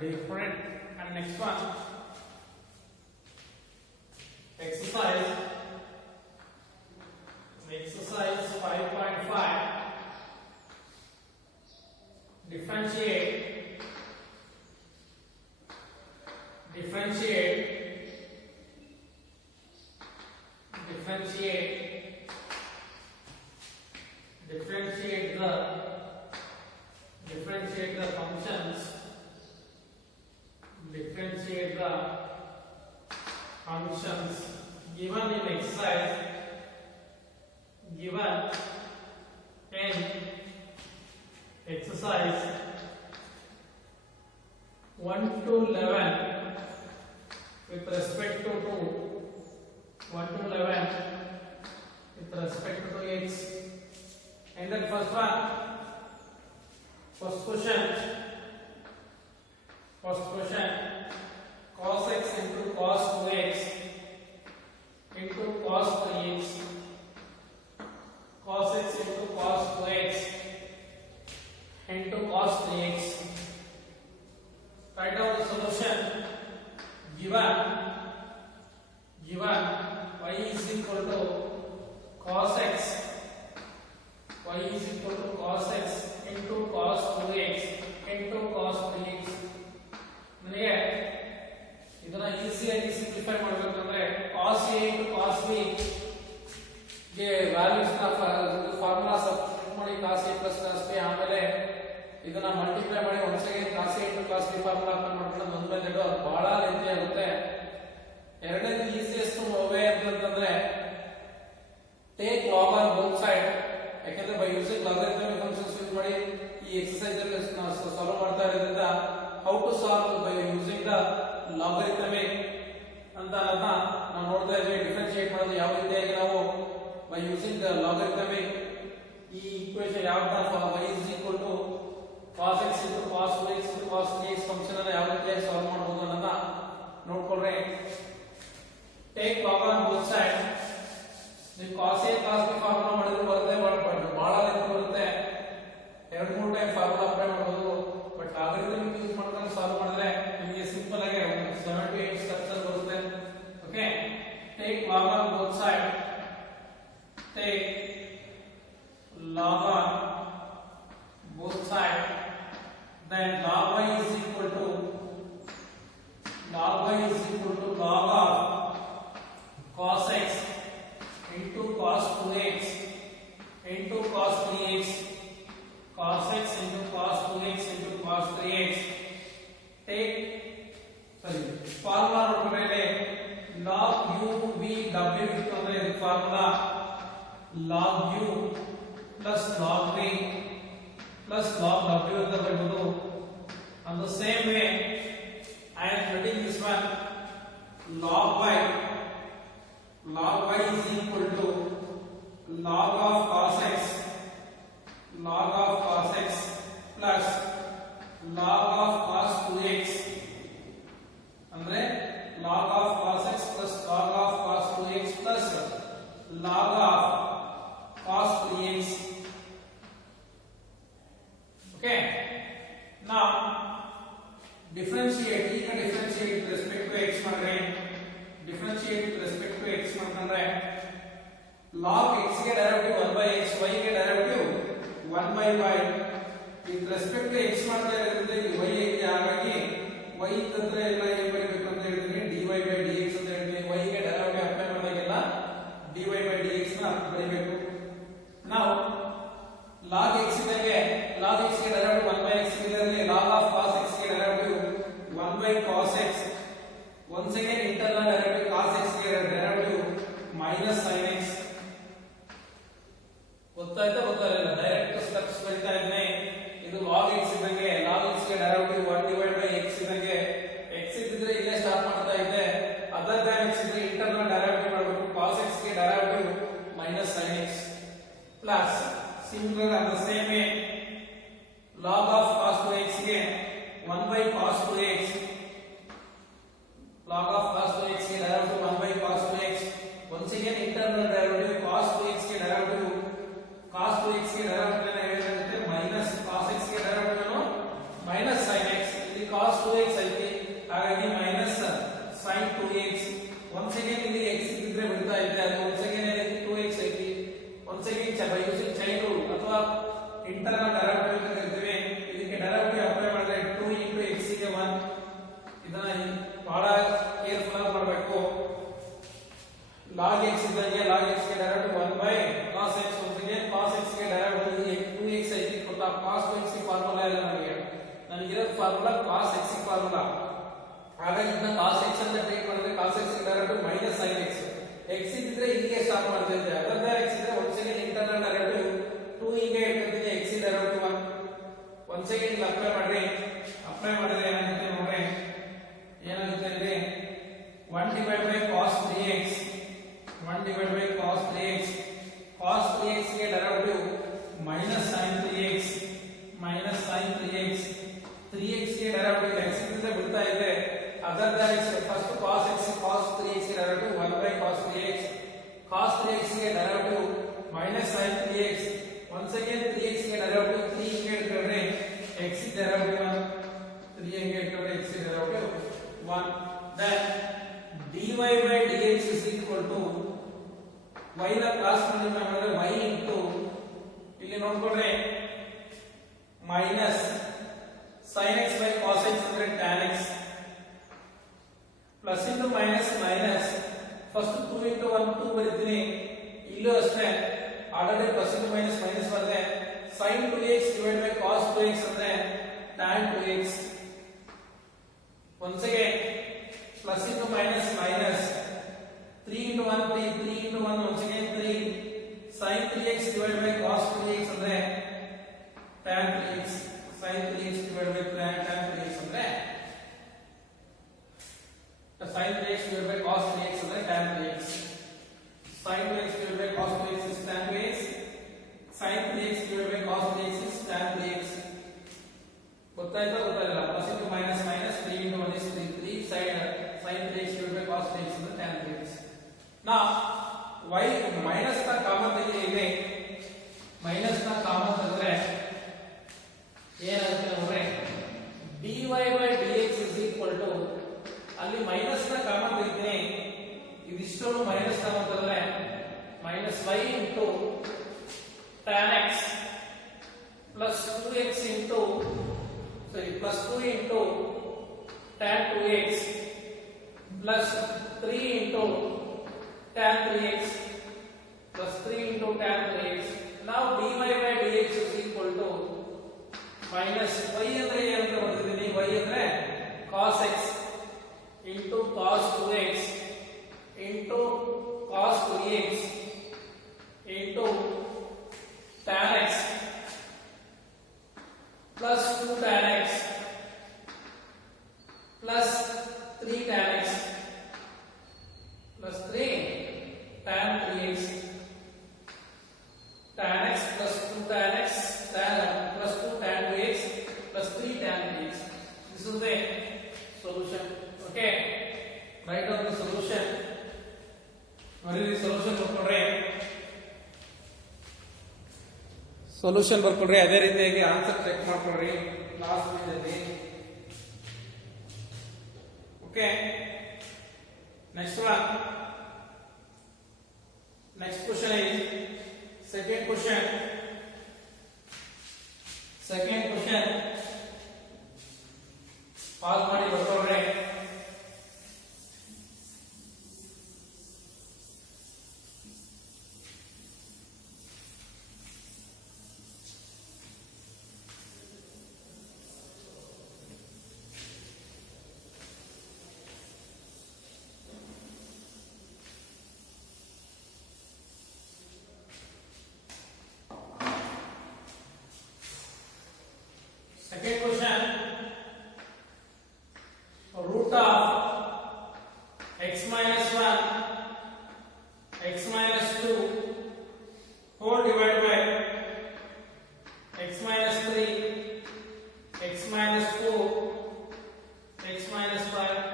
different. And next one, exercise 5.5, differentiate the functions given in exercise, given in exercise 1 to 11 with respect to 1 to 11 with respect to x. And then first question, cos x into cos 2x into cos 3x, cos x into cos 2x into cos 3x. Write down the solution. Given y is equal to cos x, into cos 2x into cos 3x. ನನಗೆ ಇದನ್ನ ಈಸಿಯಾಗಿ ಸಿಂಪ್ಲಿಫೈ ಮಾಡಬೇಕಂದ್ರೆ cos a into cos b ಗೆ ವ್ಯಾಲ್ಯೂಸ್ ನ formula substitute ಮಾಡಿ cos a plus cos b, ಆಮೇಲೆ ಇದನ್ನ ಮಲ್ಟಿಪ್ಲೈ ಮಾಡಿ once again cos a into cos b formula apply ಮಾಡ್ಕೊಂಡು ಒಂದು ಮೇಲೆ ಅದು ಬಹಳ ಲೆಂಥಿ ಆಗುತ್ತೆ. ಎರಡನೇ ಈಸಿಯೆಸ್ಟ್ ವೇ ಅಂತಂದ್ರೆ take log on both side, ಯಾಕಂದ್ರೆ by using logarithmic functions use ಮಾಡಿ ಈ ಎಕ್ಸರ್ಸೈಸ್ ಅಲ್ಲಿ ಸಾಲ್ವ್ ಮಾಡ್ತಾ ಇರೋದ್ರಿಂದ how to solve by using the logarithmic ಅಂತ ನಾವು ನೋಡ್ತಾ ಇದ್ದೀವಿ. ಡಿಫರೆನ್ಶಿಯೇಟ್ ಮಾಡೋದು ಯಾವ ರೀತಿಯಾಗಿ ನಾವು by using the logarithmic ಈ ಈಕ್ವೇಷನ್ ಯಾವ ತರ y is equal to cos x into cos 2x into cos 3x function ಅನ್ನು ಯಾವ ರೀತಿಯಾಗಿ ಸಾಲ್ವ್ ಮಾಡಬಹುದು ಅನ್ನೋದನ್ನ ನೋಡ್ಕೊಳ್ಳ್ರಿ. Take log on both side. ನೀವು cos a cos b formula ಮಾಡಿದ್ರೆ ಬಹಳ ಲೆಂತ್ ಬರುತ್ತೆ, 2-3 ಟೈಮ್ ಫಾರ್ಮುಲಾ ಅಪ್ಲೈ ಮಾಡಬಹುದು. ಬಟ್ ಲಾಗರಿಥಮಿಕ್ ಯೂಸ್ ಮಾಡ್ಕೊಂಡು ಸಾಲ್ವ್ ಮಾಡಿದ್ರೆ ನಿಮಗೆ ಸಿಂಪಲ್ ಆಗಿ 7 to 8 ಸ್ಟೆಪ್ಸ್ ಅಲ್ಲಿ ಬರುತ್ತೆ. Okay, take log on both side. Take log on both side. Then log y is equal to log of cos x into cos 2x into cos 3x, cos x into cos 2x into cos 3x. Take formula ನೋಡಿದ್ರೆ log u v w ಇತ್ತು ಅಂದ್ರೆ ಇದು formula log u plus log v plus log w ಅಂತ ಬರೆಯಬಹುದು. On the same way I am writing this one, log y is equal to log of cos x plus log of cos 2x, ಅಂದ್ರೆ log of cos x plus log of cos 2x plus log of cos 3x. Okay, now differentiate with respect to x ಮಾಡ್ರೆ log x ಗೆ derivative 1/x, y ಗೆ derivative 1/y. with respect to x ಮಾಡ್ತಾ ಇರೋದ್ರಿಂದ ಇಲ್ಲಿ y ಇದೆ, ಹಾಗಾಗಿ y ತಂದ್ರೆ ಎಲ್ಲ ಏನು ಬರೀಬೇಕು ಅಂತ ಹೇಳ್ತೀನಿ, dy/dx ಅಂತ ಹೇಳ್ತೀನಿ. y ಗೆ ಡೈರೆಕ್ಟಿವ್ ಅಪ್ಲೈ ಮಾಡಿದಾಗೆಲ್ಲ dy/dx ನ ಬರೀಬೇಕು. ನಾವು log x ಗೆ ಡೈರೆಕ್ಟಿವ್ 1/x ಇದೆ, log of cos x ಗೆ derivative 1/cos x. once again internal derivative cos x ಗೆ ಡೈರೆಕ್ಟಿವ್ minus sin x. ಗೊತ್ತಾಯಿಲ್ಲ ಡೈರೆಕ್ಟ್ ಸ್ಟೆಪ್ಸ್ ಬರಿತಾ ಇದ್ದೇನೆ. ಇದು log x ಇದ್ದಂಗೆ, log x ಗೆ ಡೈರೆಕ್ಟಿವ್ 1/x ಇದ್ದಂಗೆ. x ಇದ್ದಿದ್ರೆ ಇಲ್ಲೇ ಸ್ಟಾರ್ಟ್ ಮಾಡ್ತಾ ಇದ್ದೆ, ಅದರ್ ದ್ಯಾನ್ x ಇದ್ರೆ ಇಂಟರ್ನಲ್ ಡೈರೆಕ್ಟಿವ್ ಮಾಡಬೇಕು. cos x ಗೆ derivative minus sin x plus similar on the same way log of cos 2x ಗೆ 1/cos 2x, log of cos 2x ಗೆ derivative 1/cos 2x. once again internal derivative cos 2x ಗೆ ಡೈರೆಕ್ಟಿವ್ ಏನಾಗುತ್ತೆ minus cos x ಗೆ derivative minus sin x. ಇಲ್ಲಿ cos 2x ನನಗಿರೋ formula cos x formula. ಹಾಗಾಗಿ ಇದನ್ನ cos x ಅಂತ ಟ್ರೀಟ್ ಮಾಡಿದ್ರೆ cos x direct minus sin x. x ಇದ್ರೆ ಇಲ್ಲಿಗೆ ಸ್ಟಾಪ್ ಮಾಡ್ತಾ ಇದ್ದೆ. ಅದರ x ಇದ್ರೆ ಒಂದು ಸೆಕೆಂಡ್ ಇಂಟರ್ನಲ್ ಡೈರೆಕ್ಟಿವ್ 2 ಹಿಂಗೆ ಇಟ್ಕೊತೀನಿ. x ಡೈರೆಕ್ಟಿವ್ 1 ಒಂದು ಸೆಕೆಂಡ್ ಅಪ್ಲೈ ಮಾಡಿದ್ರೆ ಏನಾಗುತ್ತೆ ನೋಡ್ರಿ. ಏನಾಗುತ್ತೆ ಅಂದ್ರೆ 1 divide by cos 3x cos 3x ಗೆ derivative minus sin 3x 3x ಗೆ ಡೈರೆಕ್ಟಿವ್ x ಇಂದ ಬಿಡ್ತಾ ಇದೆ. Other direction first cos 3x ಗೆ ಡೈರೆಕ್ಟಿವ್ 1 by cos 3x ಗೆ derivative minus sin 3x once again 3x ಗೆ ಡೈರೆಕ್ಟಿವ್ 3 ಗೆ ಇಟ್ಕೊಂಡ್ರೆ x ಡೈರೆಕ್ಟಿವ್ 1 3 ಗೆ ಇಟ್ಕೊಂಡ್ರೆ x directive 1. then dy by dx is equal to y ನ ಕ್ರಾಸ್ ಮಲ್ಟಿಪ್ಲೈ ಮಾಡಿದ್ರೆ y into ಇಲ್ಲಿ ನೋಡ್ಕೊಂಡ್ರೆ minus sin x by cos x ಅಂದ್ರೆ tan x plus into minus first 2 into 1 2 ಬರೀತೀನಿ. ಇಲ್ಲೂ ಅಷ್ಟೇ ಆಲ್ರೆಡಿ ಪ್ಲಸ್ ಇಂಟು ಮೈನಸ್ ಬರುತ್ತೆ. sin 2x divided by cos 2x ಅಂದ್ರೆ tan 2x. once again plus into minus 3 into 1 3 into 1 once again 3 sin 3x divided by cos 3x ಅಂದ್ರೆ tan 3x sin 3x divided by tan 3x ಅಂದ್ರೆ sin 3x divided by cos 3x ಅಂದ್ರೆ tan 3x sin 2x divided by cos 2x is tan 2x sin 3x divided by cos 3x is tan 3x. ಗೊತ್ತಾಯ್ತಾ ಗೊತ್ತಾಗಿಲ್ಲ? Plus into minus 3 into 1 is 3 sin 3x divided by cos 3x ಅಂದ್ರೆ tan 3x. now y minus ನ ಕಾಮನ್ ತೆಗೆದ್ರೆ ಏನಾಗುತ್ತೆ ಅಂದ್ರೆ dy by dx is equal to ಅಲ್ಲಿ ಮೈನಸ್ ನ ಕಾಮನ್ ತೆಗೆದ್ರೆ ಇದಿಷ್ಟು ಮೈನಸ್ ಕಾಮನ್ ತೆಗೆದ್ರೆ minus y into tan x plus 2x into plus 2 into tan 2x plus 3 into tan 3x plus 3 into tan 3x. now dy by dx is equal to minus y ಅಂದ್ರೆ ಏನಂತ ಬರ್ತಿದ್ದೀನಿ, y ಅಂದ್ರೆ cos x into cos 2x into cos 3x into tan x plus 2 tan x plus 3 tan x plus 3 tan 3x tan x plus 2 tan x plus 2 tan 2x plus 3 tan 3x. this is the solution. okay, write down the solution. ನೋಡಿ solution ಬರ್ಕೊಡ್ರಿ ಅದೇ ರೀತಿಯಾಗಿ answer check ಮಾಡ್ಕೊಡ್ರಿ last ಪೇಜಲ್ಲಿ. Okay, next question is second question pass ಮಾಡಿ ಬರ್ಕೊಡ್ರಿ. second question, root of x minus 1 x minus 2 whole divided by x minus 3 x minus 4 x minus 5.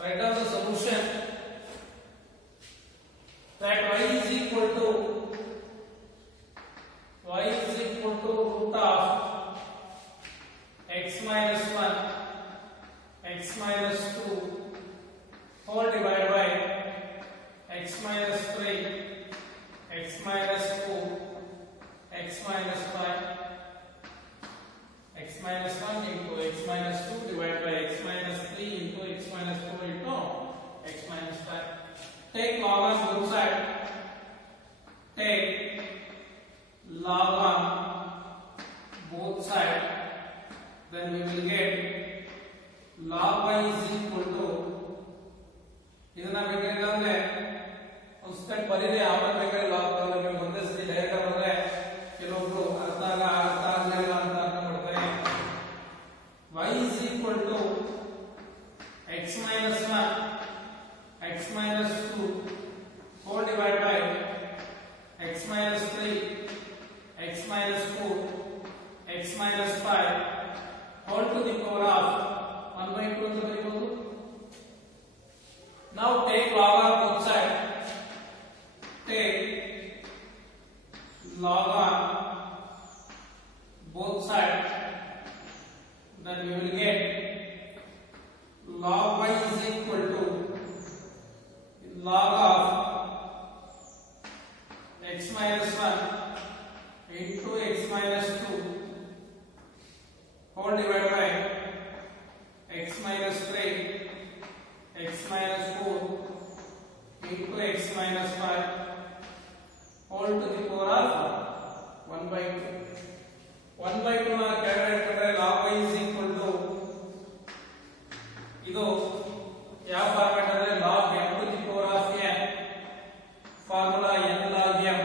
write down the solution that y is equal to root of x minus 1 x minus 2 whole divided by x minus 3 x minus 4 x minus 5 x minus 1 into x minus 2 divided by x minus 3 into x minus 4 into x minus 5. take log on both sides. take log on x minus 5 whole to the power of 1 by 2 ಅಂತ ಬರೆಯಬಹುದು. Now take log of both sides. Take log of both sides. Then we will get log y is equal to log of x minus 1 into x minus 2 whole divided by x minus 3 x minus 4 into x minus 5 whole to the power of 1 by 2. 1 by 2 na calculate kare log y is equal to idu ಯಾವ ಫಾರ್ಮ್ಯಾಟ್ ಅಂದ್ರೆ log m to the power of n formula n log m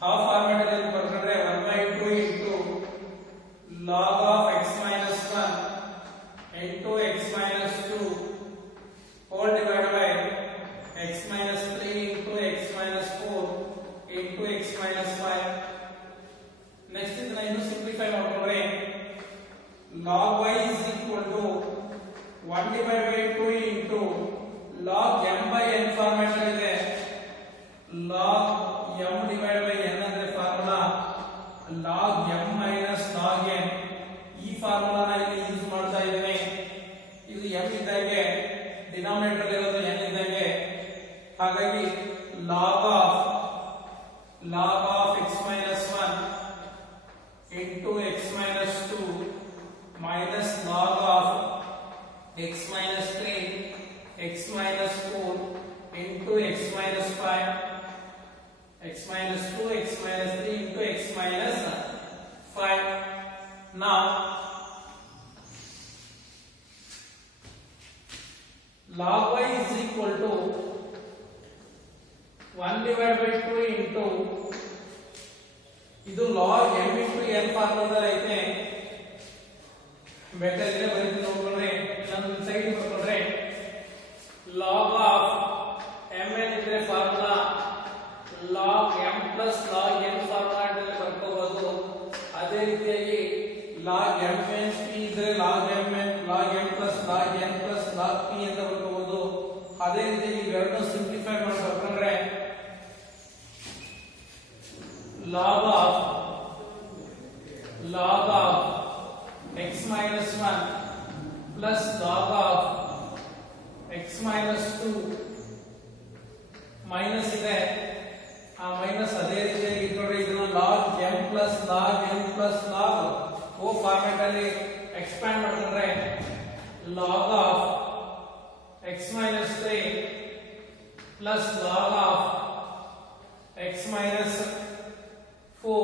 half format ಅಲ್ಲಿ ಬರ್ಕೊಂಡ್ರೆ 1 by 2 into log of x minus 1 into x minus 2 whole divided by x minus 3 into x minus 4 into x minus 5. Next ಇದನ್ನ ಇನ್ನು ಸಿಂಪ್ಲಿಫೈ ಮಾಡ್ಕೊಂಡ್ರೆ log y is equal to 1 divided by 2 into log m by n format ಅಲ್ಲಿ ಇದೆ. log m divided by n ಅಂದ್ರೆ formula log m minus log n. ಈ ಫಾರ್ಮುಲಾನ ಇಲ್ಲಿ ಯೂಸ್ ಮಾಡ್ತಾ ಇದ್ದೇನೆ. ಇದು m ಇದ್ದಂಗೆ ಡಿನಾಮಿನೇಟರ್ ಇರೋದು n ಇದ್ದಂಗೆ, ಹಾಗಾಗಿ log of x minus 1 into x minus 2 minus log of x minus 3 x minus 4 into x minus 5 x minus 2 x minus 3 into x minus 5. Now log y is equal to 1 divided by 2 into ಇದು log m into n ಫಾರ್ಮುಲಾದಲ್ಲಿ ಐತೆ. ಬೇಕಾದ್ರೆ ಬರೀತೀನಿ ನೋಡ್ಕೊಂಡ್ರೆ ನಾನು side ಬರ್ಕೊಂಡ್ರೆ log of m n ಇದ್ರೆ formula log m plus log n format ಅಲ್ಲಿ ಬರ್ಕೋಬಹುದು. ಅದೇ ರೀತಿಯಾಗಿ log m n p ಇದ್ರೆ log m n log m plus log n plus log p ಅಂತ ಬರ್ಕೋಬಹುದು. ಅದೇ ರೀತಿಯಾಗಿ ಇವೆರಡನ್ನು ಸಿಂಪ್ಲಿಫೈ ಮಾಡಿ ಬರ್ಕೊಂಡ್ರೆ log of x minus 1 plus log of x minus 2 minus ಇದೆ. ಆ ಮೈನಸ್ ಅದೇ ರೀತಿಯಾಗಿ ಇಟ್ಕೊಂಡ್ರೆ ಇದನ್ನ log m plus log n plus log o format ಅಲ್ಲಿ ಎಕ್ಸ್ಪ್ಯಾಂಡ್ ಮಾಡ್ಕೊಂಡ್ರೆ log of x minus 3 plus log of x minus 4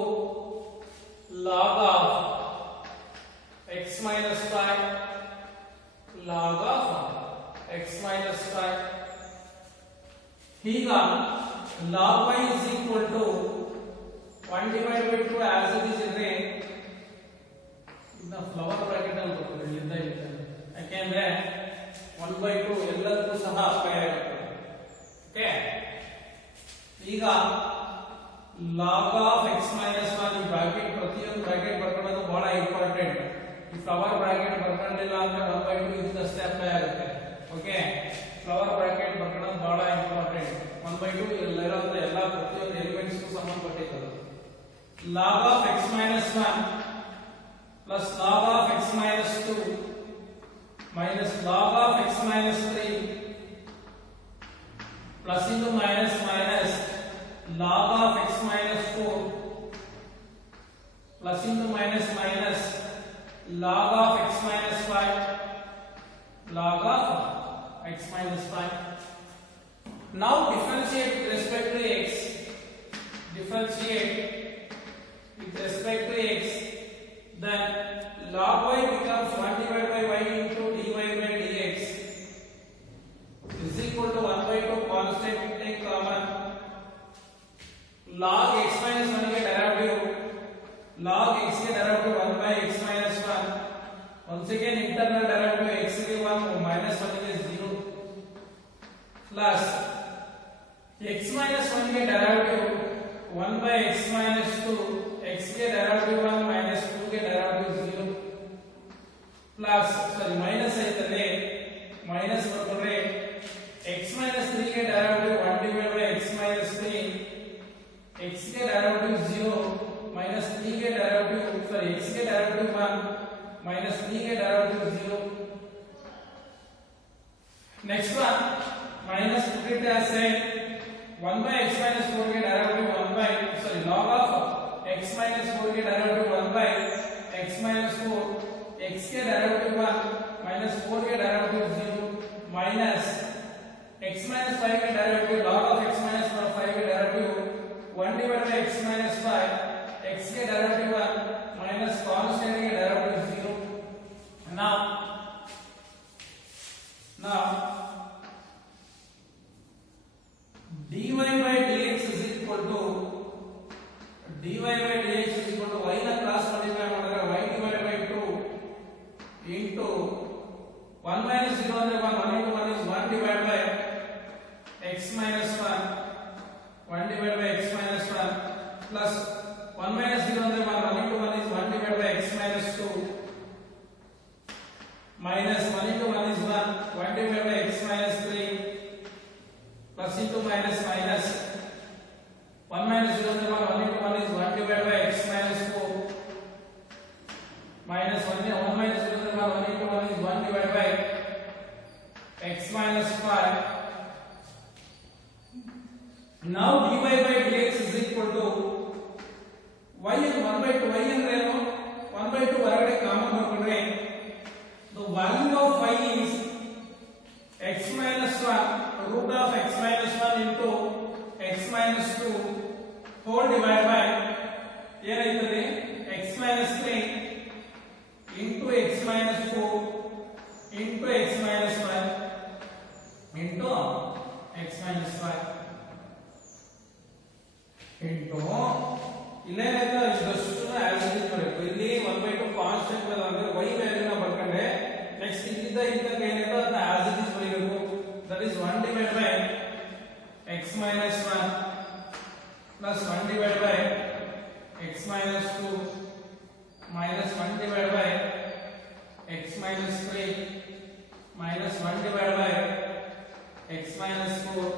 log of x minus 5 log of x minus 5. ಈಗ log y is equal to 1 divided by 2 as it is ಇದ್ರೆ ಇದನ್ನ flower bracket ಅಲ್ಲಿ ಬರ್ತದೆ ಇಲ್ಲಿಂದ ಇಲ್ಲಿಂದ, ಯಾಕೆಂದ್ರೆ 1 by 2 ಎಲ್ಲದಕ್ಕೂ ಸಹ ಅಪ್ಲೈ ಆಗುತ್ತೆ. ಓಕೆ, ಈಗ log of x minus 1 ಈ ಬ್ರಾಕೆಟ್ ಪ್ರತಿಯೊಂದು ಬ್ರಾಕೆಟ್ ಬರ್ಕೊಳ್ಳೋದು ಬಹಳ ಇಂಪಾರ್ಟೆಂಟ್. ಈ ಫ್ಲವರ್ ಬ್ರಾಕೆಟ್ ಬರ್ಕೊಂಡಿಲ್ಲ ಅಂದ್ರೆ 1 by 2 ಇದಷ್ಟೇ ಅಪ್ಲೈ ಆಗುತ್ತೆ. ಓಕೆ, ಫ್ಲವರ್ ಬ್ರಾಕೆಟ್ ಬರ್ಕೊಳ್ಳೋದು ಬಹಳ ಇಂಪಾರ್ಟೆಂಟ್. 1 by 2 ಇಲ್ಲಿರೋದು ಎಲ್ಲ ಪ್ರತಿಯೊಂದು ಎಲಿಮೆಂಟ್ಸ್ ಗೂ ಸಂಬಂಧಪಟ್ಟಿದ್ದು. log of x minus 1 plus log of x minus 2 minus log of x minus 3 plus into minus minus log of x minus 4 plus into minus minus log of x minus 5 log of x minus 5. Now differentiate with respect to x. Differentiate with respect to x. Then log y becomes 1 divided by y into dy by dx is equal to 1 by 2 constant take common. log x minus 1 ಗೆ derivative log x ಗೆ derivative 1 by x minus 1. Once again internal derivative x ಗೆ 1 minus 1 ಗೆ 0 plus x minus 1 ಗೆ derivative 1 by x minus 2 x के derivative 1 minus 2 के derivative 0 plus sorry minus आइतले minus ಬರ್ಕೊಂಡ್ರೆ x minus 3 के derivative 1 divided by x minus 3 x के डेरिवेटिव 0 minus 3 के डेरिवेटिव सॉरी x के डेरिवेटिव 1 minus 3 के derivative 0 next one minus put it as a 1 by x minus 4 के derivative 1 by sorry log of x minus 4 के derivative 1 by x minus 4 x के derivative 1 minus 4 के derivative 0 minus x minus 5 के derivative log of x minus 5 के derivative 1 divided by x minus 5 x के derivative 1 minus constant के derivative 0 now dy by dx is equal to y na cross multiply ಮಾಡಿದ್ರೆ y divided by 2 into 1 minus 0 ಅಂದ್ರೆ 1 into 1 is 1 divided by x minus 1 1 divided by x minus 1 plus 1 minus 0 ಅಂದ್ರೆ 1 into 1 is 1 divided by x minus 2 minus 1 into 1 is 1 divided by x minus 3 plus into minus minus 1 minus 0 into 1 into 1 is 1 divided by x minus 4 minus 1 minus 0 into 1 into 1 is 1 divided by x minus 5 now dy by dx is equal to y is 1 by 2 y ಅಂದ್ರೆ ಏನು 1 by 2 ಹೊರಗಡೆ ಕಾಮನ್ ಮಾಡ್ಕೊಂಡ್ರೆ the value of y is x minus 1 root of x minus 1 into x minus 2 whole divided by ಏನಾಯ್ತದೆ x minus 3 into x minus 4 into x minus 5 into x minus 5 into ಇಲ್ಲೇನಾಯ್ತು ಇದಷ್ಟು as it is ಮಾಡಬೇಕು ಇಲ್ಲಿ 1/2 ಕಾನ್ಸ್ಟೆಂಟ್ ಮೇಲೆ ಅಂದ್ರೆ y value ನ ಬರ್ಕೊಂಡ್ರೆ ನೆಕ್ಸ್ಟ್ ಇದ್ದ ಏನಾಯ್ತು ಅದನ್ನ ಆಸ್ ಇಟ್ ಇಸ್ ಬರೀಬೇಕು that is 1 divided by x minus 1 plus 1 divided by x minus 2 minus 1 divided by x minus 3 minus 1 divided by x minus 4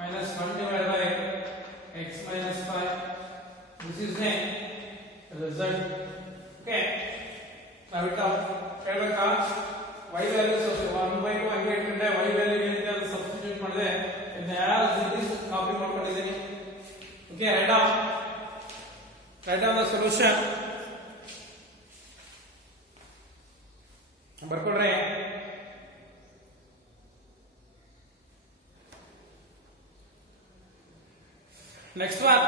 minus 1 divided by x minus 5 this is the result okay now it out ಹೇಳ್ಬೇಕಾ y values of 1/2 ಹಂಗೆ ಇಟ್ಕೊಂಡೆ y value ಏನಿದೆ ಅದು ಸಬ್ಸ್ಟಿಟ್ಯೂಟ್ ಮಾಡಿದೆ ಇದನ್ನ as it is copy ಮಾಡ್ಕೊಂಡಿದ್ದೀನಿ okay write down the solution ಬರ್ಕೊಡ್ರೆ next one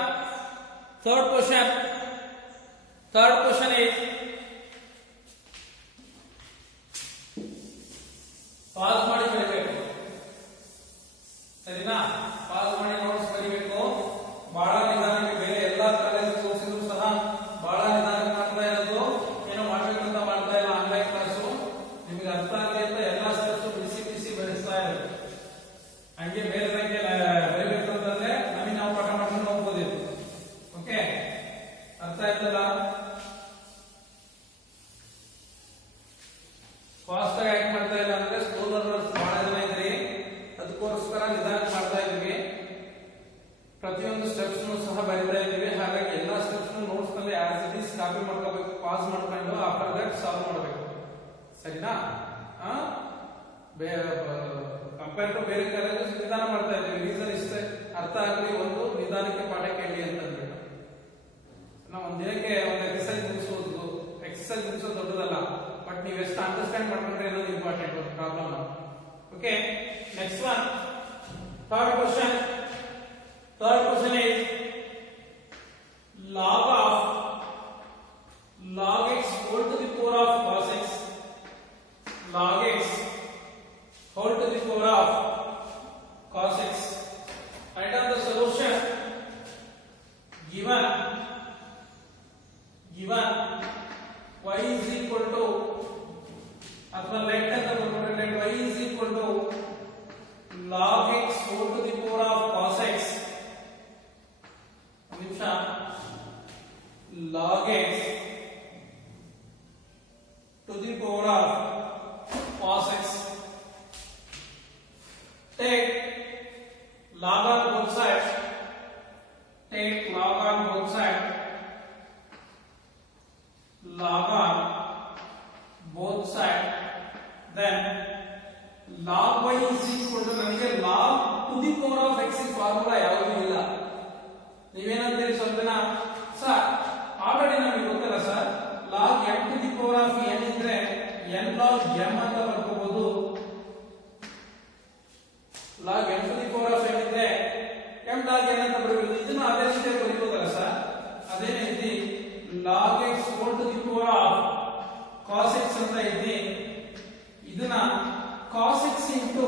third question is pass ಮಾಡಿ ಬರೀಬೇಕು ಸರಿನಾ ಪಾಸ್ ಮಾಡಿ ನೋಟ್ಸ್ ಬರೀಬೇಕು ಬಹಳ ನಿಧಾನಕ್ಕೆ ಬೇರೆ ಎಲ್ಲಾ ಕಾಲೇಜ್ ಕೋರ್ಸಿಗೂ ಸಹ ಬಹಳ ನಿಧಾನಕ್ಕೆ ಮಾಡ್ತಾ ಇರೋದು ಏನೋ ಮಾಡ್ಬೇಕಂತ ಮಾಡ್ತಾ ಇಲ್ಲ ಆನ್ಲೈನ್ ಕ್ಲಾಸು ನಿಮಗೆ ಅರ್ಥ ಆಗಲಿ ಅಂತ ಎಲ್ಲಾ ಸ್ಟೆಪ್ಸ್ ಬಿಸಿ ಬರೆಸ್ತಾ ಇರೋದು ಹಂಗೆ ಬೇರೆ ಬರೀಬೇಕು ಅಂತಂದ್ರೆ ನಮಗೆ ನಾವು ಪಾಠ ಮಾಡ್ಕೊಂಡು ಹೋಗ್ಬೋದಿತ್ತು ಓಕೆ ಅರ್ಥ ಆಯ್ತಲ್ಲ ಫಾಸ್ಟ್ ಆಗಿ ಯಾಕೆ ಮಾಡ್ತಾ ಇಲ್ಲ ಅಂದ್ರೆ ಸ್ಕೂಲ್ ಲರ್ನರ್ಸ್ ಬಹಳ ಜನ ಇದ್ರಿ ಅದಕ್ಕೋಸ್ಕರ ನಿಧಾನ ಮಾಡ್ತಾ ಇದ್ವಿ ಪ್ರತಿಯೊಂದು ಸ್ಟೆಪ್ಸ್ ಸಹ ಬರೀತಾ ಇದ್ದೀವಿ ಹಾಗಾಗಿ ಎಲ್ಲಾ ಸ್ಟೆಪ್ಸ್ ನೋಟ್ಸ್ ನಲ್ಲಿ ಆಸ್ ಇಟ್ ಇಸ್ ಕಾಪಿ ಮಾಡ್ಕೋಬೇಕು ಪಾಸ್ ಮಾಡ್ಕೊಂಡು ಆಫ್ಟರ್ ದಟ್ ಸಾಲ್ವ್ ಮಾಡಬೇಕು ಸರಿನಾ ಕಂಪೇರ್ ಟು ಬೇರೆ ಕಾಲೇಜಸ್ ನಿಧಾನ ಮಾಡ್ತಾ ಇದ್ದೀವಿ ರೀಸನ್ ಇಷ್ಟೇ ಅರ್ಥ ಆಗಲಿ ಒಂದು ನಿಧಾನಕ್ಕೆ ಪಾಠ ಕೇಳಿ ಅಂತ ಅಂದ್ಬಿಟ್ಟು ನಾವು ಒಂದ್ ದಿನಕ್ಕೆ ಒಂದು ಎಕ್ಸರ್ಸೈಸ್ ಮುಗಿಸೋದು ದೊಡ್ಡದಲ್ಲ ಬಟ್ ನೀವು ಎಷ್ಟು ಅಂಡರ್ಸ್ಟ್ಯಾಂಡ್ ಮಾಡ್ಕೊಂಡ್ರೆ ಅನ್ನೋದು ಇಂಪಾರ್ಟೆಂಟ್ ಒಂದು problem okay next one third question is log x whole to the power of cos x log x whole to the power of cos x write down the solution given y is equal to ಅಥವಾ let y is equal to log x whole to the power of cos x ನಿಮಿಷ log x to the power of cos x. Take log on both sides. Take log on both sides. Log on both sides. Then log y is equal to ನನಗೆ log to the power of x formula ಯಾವುದು ಇಲ್ಲ. ನೀವೇನಂತೀರಿ ಸ್ವಲ್ಪ ಜನ sir already ನಮಗೆ ಗೊತ್ತಲ್ಲ sir log m to the power of n ಇದ್ರೆ n log m ಅಂತ ಬರ್ಕೋಬಹುದು. log m to the power of n ಇದ್ರೆ m log n ಅಂತ ಬರಬಹುದು. ಇದನ್ನ ಅದೇ ರೀತಿ ಬರೀಬಹುದಲ್ಲ ಸರ್. ಅದೇ ರೀತಿ log x whole to the power of cos x ಅಂತ ಇದೆ. ಇದನ್ನ cos x into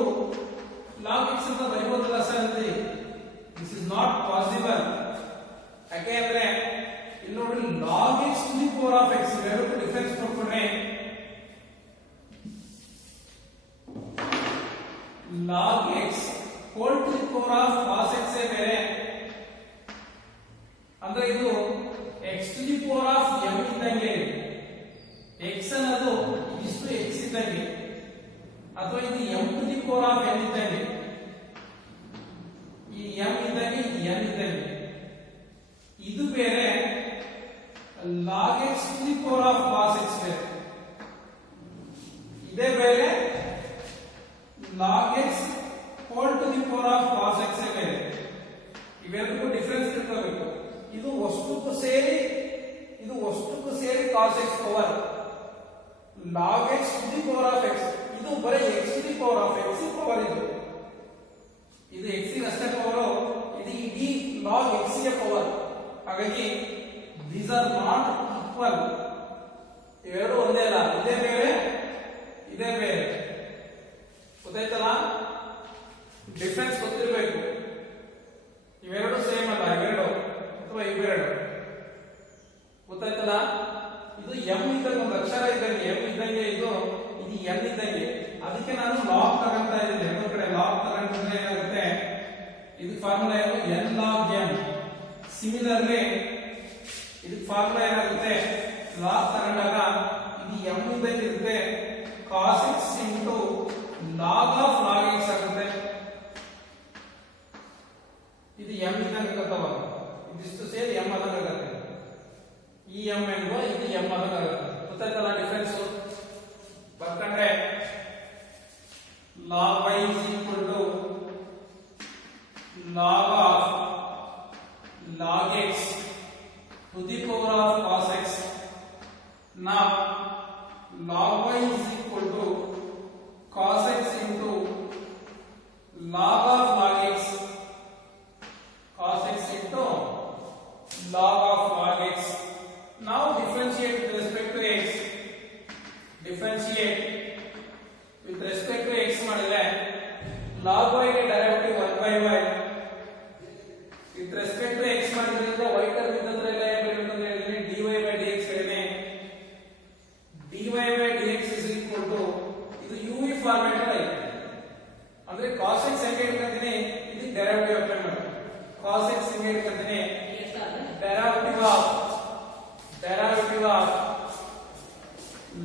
log x ಅಂತ ಬರೀಬಹುದಲ್ಲ ಸರ್ ಅಂತ. This is not possible. ಯಾಕೆಂದ್ರೆ ಇಲ್ಲಿ ನೋಡಿ log x to the power of x ಇವೆರಡಕ್ಕೂ ಡಿಫರೆನ್ಸ್ ನೋಡ್ಕೊಂಡ್ರೆ log x whole to the power of cos x ಬೇರೆ, ಅಂದ್ರೆ ಇದು x to the power of m ಇದ್ದಂಗೆ. x ಅನ್ನೋದು ಇಷ್ಟು x ಇದ್ದಂಗೆ, ಅಥವಾ ಇದು m to the power of n ಇದ್ದಂಗೆ. ಈ m ಇದ್ದಂಗೆ ಇದು n ಇದ್ದಂಗೆ. ಇದು ಬೇರೆ log x to the power of cos x ಬೇರೆ. ಇದೇ ಬೇರೆ log x whole to the power of cos x ಬೇರೆ. ಇವೆರಡಕ್ಕೂ ಡಿಫರೆನ್ಸ್ ತಿಳ್ಕೋಬೇಕು. ಇದು ವಸ್ತುಕ್ಕೂ ಸೇರಿ cos x power log x to the power of x. ಇದು ಬರೀ x to the power of x power. ಇದು x ಗೆ ಅಷ್ಟೇ ಪವರ್, ಇದು ಇಡೀ log x ಗೆ ಪವರ್. ಹಾಗಾಗಿ these are not equal. ಇವೆರಡು ಒಂದೇ ಅಲ್ಲ, ಇದೇ ಬೇರೆ ಇದೇ ಬೇರೆ. ಗೊತ್ತಾಯ್ತಲ್ಲ, ಡಿಫರೆನ್ಸ್ ಗೊತ್ತಿರಬೇಕು. ಇವೆರಡು ಸೇಮ್ ಅಲ್ಲ, ಇವೆರಡು ಅಥವಾ ಇವೆರಡು. ಗೊತ್ತಾಯ್ತಲ್ಲ, ಇದು m ಇದ್ದಂಗೆ ಒಂದು ಅಕ್ಷರ ಇದ್ದಂಗೆ m ಇದ್ದಂಗೆ, ಇದು n ಇದ್ದಂಗೆ. ಅದಕ್ಕೆ ನಾನು ಲಾಗ್ ತಗೊಂತ ಇದ್ದೀನಿ. ಇನ್ನೊಂದು ಕಡೆ ಲಾಗ್ ತಗೊಂಡ್ರೆ ಏನಾಗುತ್ತೆ, ಇದು ಫಾರ್ಮುಲಾ ಏನು n log m. ಸಿಮಿಲರ್ಲಿ ಇದು ಫಾರ್ಮುಲಾ ಏನಾಗುತ್ತೆ, ಲಾಗ್ ತಗೊಂಡಾಗ ಇದು m ಇದ್ದಂಗೆ ಇರುತ್ತೆ, cos x into log of log x ಆಗುತ್ತೆ. ಇದು m ಇದ್ದಂಗೆ ಗೊತ್ತವ, ಇದಿಷ್ಟು ಸೇರಿ m ಆದಂಗೆ ಆಗುತ್ತೆ. ಈ m ಎಂಬ ಇದು m ಆದಂಗೆ ಆಗುತ್ತೆ. ಗೊತ್ತಾಯ್ತಲ್ಲ ಡಿಫರೆನ್ಸ್. ಬರ್ಕೊಂಡ್ರೆ log y is equal to log of log x to the power of cos x. Now log y is equal to cos x into log of log x. Cos x into log of log x. Now differentiate with respect to x. Differentiate with respect to x ಮಾಡಿದ್ರೆ log y ಗೆ derivative 1/y. with respect to x ಮಾಡಿದ್ರೆ y term ಇದ್ದಂದ್ರೆ ಎಲ್ಲ ಏನು ಬರೀಬೇಕಂದ್ರೆ ಹೇಳಿದ್ರೆ dy/dx ಹೇಳಿದೆ. dy/dx is equal to ಇದು u ಫಾರ್ಮ್ಯಾಟ್ ಅಲ್ಲಿ ಐತೆ. ಅಂದ್ರೆ cos x ಹೆಂಗೆ ಇಟ್ಕೊಂತೀನಿ, ಇದು ಡೆರಿವೇಟಿವ್ ಅಪ್ಲೈ ಮಾಡಿ. cos x ಹೆಂಗೆ ಇಟ್ಕೊಂತೀನಿ, derivative of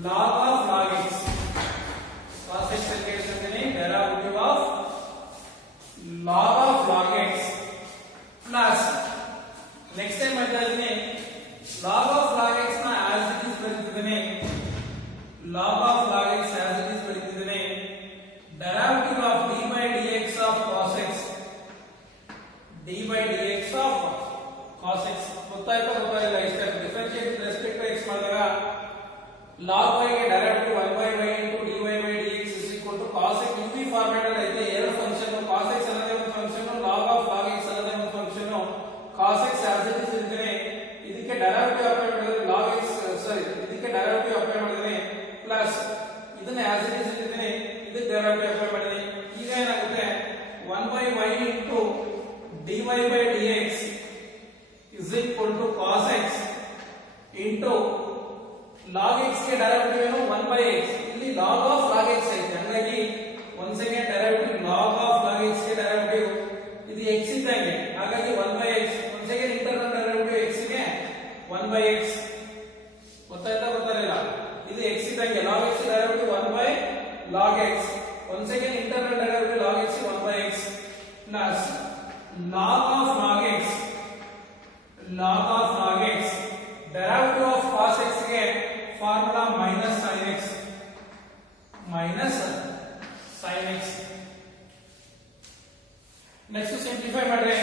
log of log x. cos x ಹೆಂಗೆ ಇಟ್ಕೊಂತೀನಿ, derivative of log of log x plus next time ಮಾಡ್ತಾ ಇದ್ದೀನಿ log of log x ನ as it is ಬರೀತಿದ್ದೀನಿ. log of log x as it is ಬರೀತಿದ್ದೀನಿ. derivative of d/dx of cos x. d/dx of cos x ಗೊತ್ತಾಯ್ತಾ ಗೊತ್ತಾಗಿಲ್ಲ? ಇಷ್ಟ differentiate with respect to x ಮಾಡಿದಾಗ log y ಗೆ derivative 1/y into dy/dx is equal to cos x. ಈ format ಅಲ್ಲಿ ಇದೆ. ಎರಡು ಫಂಕ್ಷನ್ cos x ಅನ್ನೋದೇ ಒಂದು function, log of log x ಅನ್ನೋದೇ ಒಂದು function. cos x as it is ಇದ್ರೆ ಇದಕ್ಕೆ ಡೈರೆಕ್ಟಿವ್ ಅಪ್ಲೈ ಮಾಡಿದ್ರೆ log x ಇದಕ್ಕೆ ಡೈರೆಕ್ಟಿವ್ ಅಪ್ಲೈ ಮಾಡಿದ್ರೆ ಪ್ಲಸ್ ಇದನ್ನ as it is ಇದ್ರೆ ಇದಕ್ಕೆ ಡೈರೆಕ್ಟಿವ್ ಅಪ್ಲೈ ಮಾಡಿದ್ರೆ ಈಗ ಏನಾಗುತ್ತೆ 1/y into dy/dx is equal to cos x into log x ಗೆ ಡೈರೆಕ್ಟಿವ್ ಏನು 1/x. ಇಲ್ಲಿ log of log x ಐತೆ, ಹಾಗಾಗಿ ಒಂದ್ second directive log of log x ಗೆ ಡೈರೆಕ್ಟಿವ್ ಇದು x ಇದ್ದಂಗೆ, ಹಾಗಾಗಿ 1/x. ಒಂದ್ second internal log of log x. Derivative of cos x ಗೆ formula minus sin x. Next simplify ಮಾಡ್ರೆ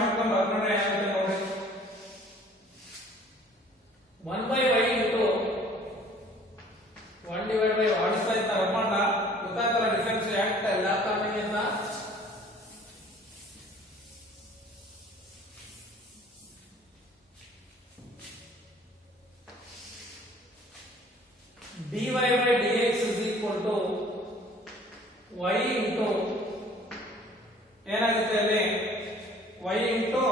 ಮಾಡ್ಕೊಂಡು ಬರ್ಕೊಂಡ್ರೆ ಏನಾಗುತ್ತೆ ನೋಡಿ 1/y into 1 divided by ಮಾಡಿಸ್ತಾ ಇದ್ದ ರಮಣ್ಣ ಗೊತ್ತಾಯ್ತಲ್ಲ ಡಿಫರೆನ್ಸ್ ಯಾಕೆ ಎಲ್ಲ ಕಾರಣಕ್ಕೆ ಅಂತ dy by dx is equal to y into ಏನಾಗುತ್ತೆ ಅಲ್ಲಿ y into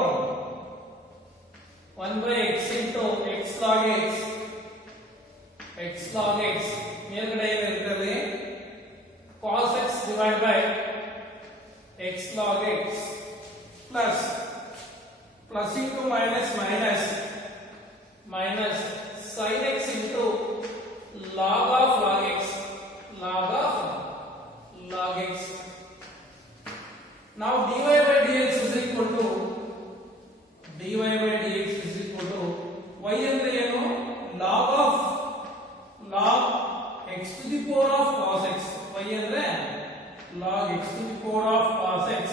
1 by x into x log x ಮೇಲ್ಗಡೆ ಏನಿರುತ್ತೆ ಅಲ್ಲಿ cos x divided by x log x plus into minus sin x into log of log x. Now dy by dx is equal to y ಅಂದ್ರೆ ಏನು log x to the power of cos x. y ಅಂದ್ರೆ log x to the power of cos x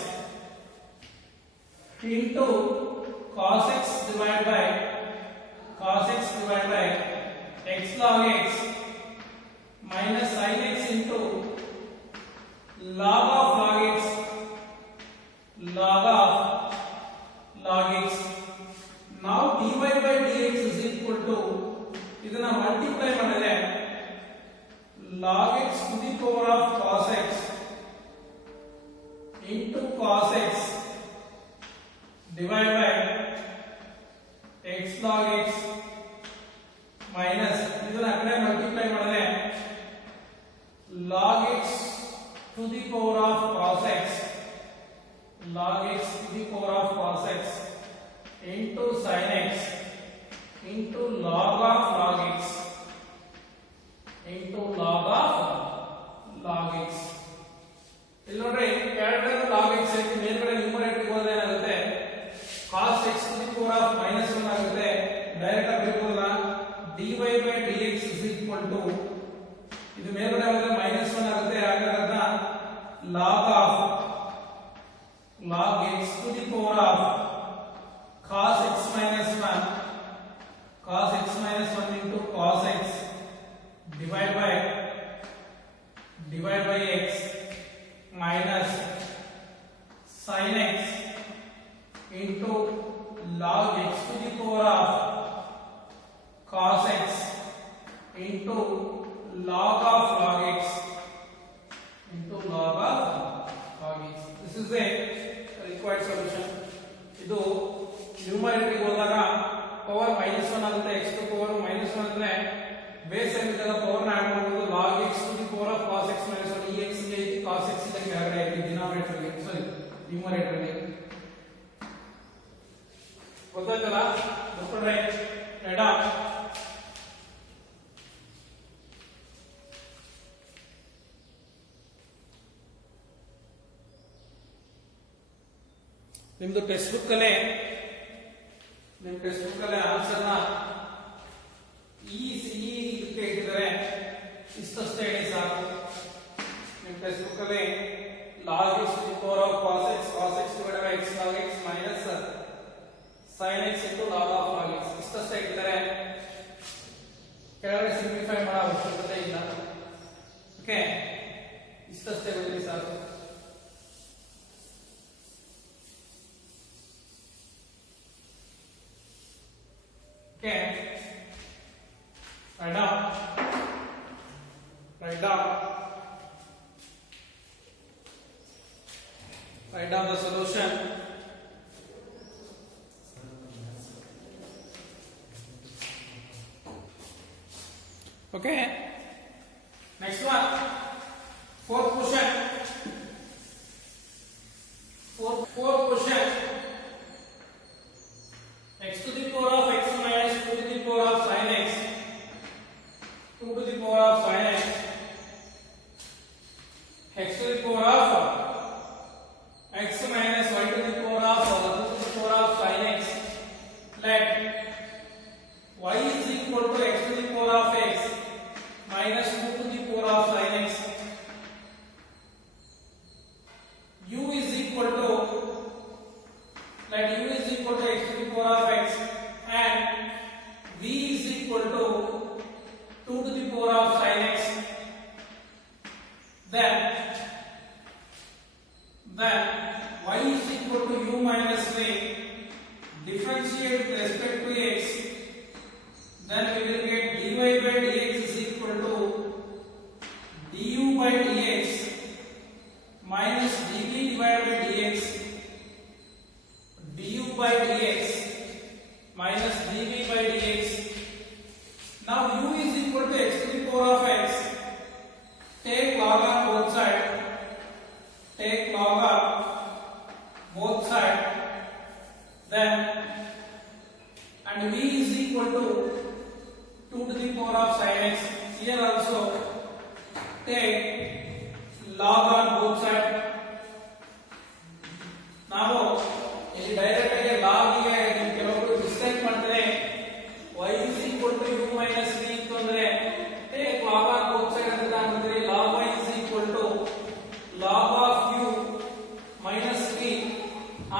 into cos x divided by x log x minus sin x into log of log x. Now dy by dx is equal to ಇದನ್ನ ಮಲ್ಟಿಪ್ಲೈ ಮಾಡಿದ್ರೆ log x to the power of cos x into cos x divided by x log x minus ಇದನ್ನ ಆ ಕಡೆ ಮಲ್ಟಿಪ್ಲೈ ಮಾಡಿದ್ರೆ log x to the power of cos x into sin x into log of log x ಇಲ್ಲಿ ನೋಡ್ರಿ ಕೆಳಗಡೆ log x ಐತಿ ಮೇಲ್ಗಡೆ ನ್ಯೂಮರೇಟರ್ ಹೋದ್ರೆ ಏನಾಗುತ್ತೆ cos x to the power of -1 ಆಗುತ್ತೆ ಡೈರೆಕ್ಟ್ ಆಗಿ ಬರೆಯಬಹುದಲ್ಲ dy by dx is equal to ಇದು ಮೇಲ್ಗಡೆ ಹೋದ್ರೆ -1 ಆಗುತ್ತೆ ಹಾಗಾದ್ರೆ log x to the power of cos x minus 1 into cos x divided by x minus sin x into log x to the power of cos x into log of log x. This is a required solution. ಇದು ನ್ಯೂಮರೇಟರ್ ಹೋದಾಗ ಪವರ್ -1 ಆಗುತ್ತೆ x to power -1 ಅಂದ್ರೆ ಬೇಸ್ ಏನಿದೆ ಪವರ್ ನ ಆಡ್ ಮಾಡಬಹುದು log x to the power of cos x minus 1 ಈ x ಗೆ cos x ಗೆ ಕೆಳಗಡೆ ಇದೆ ಡಿನಾಮಿನೇಟರ್ ಗೆ ನ್ಯೂಮರೇಟರ್ ಗೆ ಗೊತ್ತಾಯ್ತಲ್ಲ ನೋಡ್ಕೊಂಡ್ರೆ ಎಡಾ ನಿಮ್ದು ಟೆಕ್ಸ್ಟ್ ಬುಕ್ ಅಲ್ಲೇ ಆನ್ಸರ್ ನ ಇದಕ್ಕೆ ಇಟ್ಟಿದ್ದಾರೆ ಇಷ್ಟೇ ಹೇಳಿ ಸಾಕು. ನಿಮ್ಮ ಟೆಕ್ಸ್ಟ್ ಬುಕ್ ಅಲ್ಲಿ log x to the power of cos x divided by x log x minus sin x into log of log x ಇಷ್ಟೇ ಇಟ್ಟಿದ್ದಾರೆ. ಕೆಳಗಡೆ ಸಿಂಪ್ಲಿಫೈ ಮಾಡೋ ಅವಶ್ಯಕತೆ ಇಲ್ಲ. ಓಕೆ, ಇಷ್ಟೇ ಬರೀ ಸಾಕು. Okay, write down the solution. Okay, next one, fourth question. X to the power of x minus 2 to the power of sin x, 2 to the power of sin x, x to the power of x minus y to the power of 2 to the power of sin equal to x to the power of x and v is equal to 2 to the power of sin x, then y is equal to u minus v, differentiate with respect to x, then we will get dy by dx is equal to du by dx minus dv divided by dx, du by dx minus dv by dx. Now u is equal to x to the power of x. Take log on both sides. Take log on both sides. Then and v is equal to 2 to the power of sin x. Here also take log on both sides. ನಾವು ಇಲ್ಲಿ ಡೈರೆಕ್ಟ್ ಆಗಿ ಲಾಗ್ ಗೆ ಕೆಲವೊಂದು ಮಿಸ್ಟೇಕ್ ಮಾಡ್ತಾರೆ. y is equal to u minus v ಅಂತಂದ್ರೆ take log on both sides ಅಂತ ಅಂದ್ರೆ log y is equal to log of u minus v,